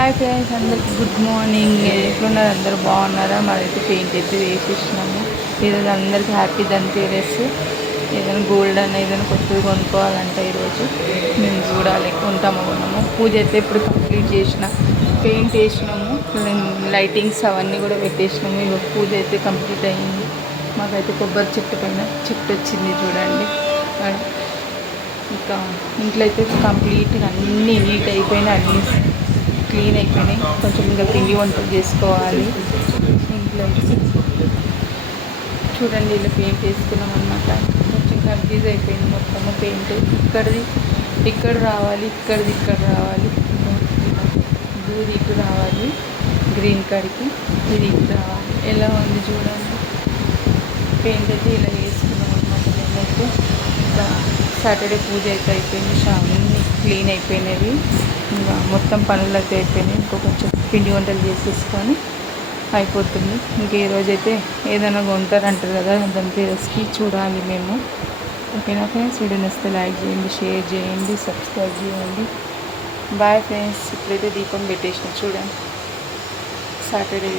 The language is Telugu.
హాయ్ ఫ్రెండ్స్, అందరికి గుడ్ మార్నింగ్. ఎట్లున్నారు? అందరూ బాగున్నారా? మాదైతే పెయింట్ అయితే వేసేసినాము. ఈరోజు అందరికి హ్యాపీ ధన్తేరస్. ఏదైనా గోల్డ్ అన్న ఏదైనా కొత్తది కొనుక్కోవాలంటే ఈరోజు మేము చూడాలి కొంటామో కొన్నాము. పూజ అయితే ఇప్పుడు కంప్లీట్ చేసిన, పెయింట్ వేసినాము, లైటింగ్స్ అవన్నీ కూడా పెట్టేసినాము. ఇక పూజ అయితే కంప్లీట్ అయ్యింది. మాకైతే కొబ్బరి చెట్టు పైన చెట్టు వచ్చింది చూడండి. ఇంకా ఇంట్లో అయితే కంప్లీట్గా అన్నీ నీట్ అయిపోయినాయి, అన్నీ క్లీన్ అయిపోయినాయి. కొంచెం ఇంకా పిండి వంటలు చేసుకోవాలి ఇంట్లో. చూడండి, ఇలా పెయింట్ వేసుకున్నాం అనమాట. కొంచెం కన్ఫ్యూజ్ అయిపోయింది మొత్తము పెయింట్. ఇక్కడ రావాలి, ఇక్కడ రావాలి, దూది ఇటు రావాలి, గ్రీన్ కడికి ఇది ఇటు రావాలి. ఎలా ఉంది చూడండి. పెయింట్ అయితే ఇలా వేసుకున్నాం అనమాట. మేమైతే సాటర్డే పూజ అయితే అయిపోయింది, అన్నీ క్లీన్ అయిపోయినవి. ఇంకా మొత్తం పనులు అయితే అయిపోయినాయి. ఇంకో కొంచెం పిండి వంటలు చేసేసుకొని అయిపోతుంది. ఇంక ఈరోజైతే ఏదైనా కొంటారంటారు కదా, ధన్తేరస్కి చూడాలి మేము. ఓకేనా ఫ్రెండ్స్? వీడియో నచ్చితే లైక్ చేయండి, షేర్ చేయండి, సబ్స్క్రైబ్ చేయండి. Bye friends. ఇప్పుడైతే దీపం పెట్టేసిన చూడండి, సాటర్డే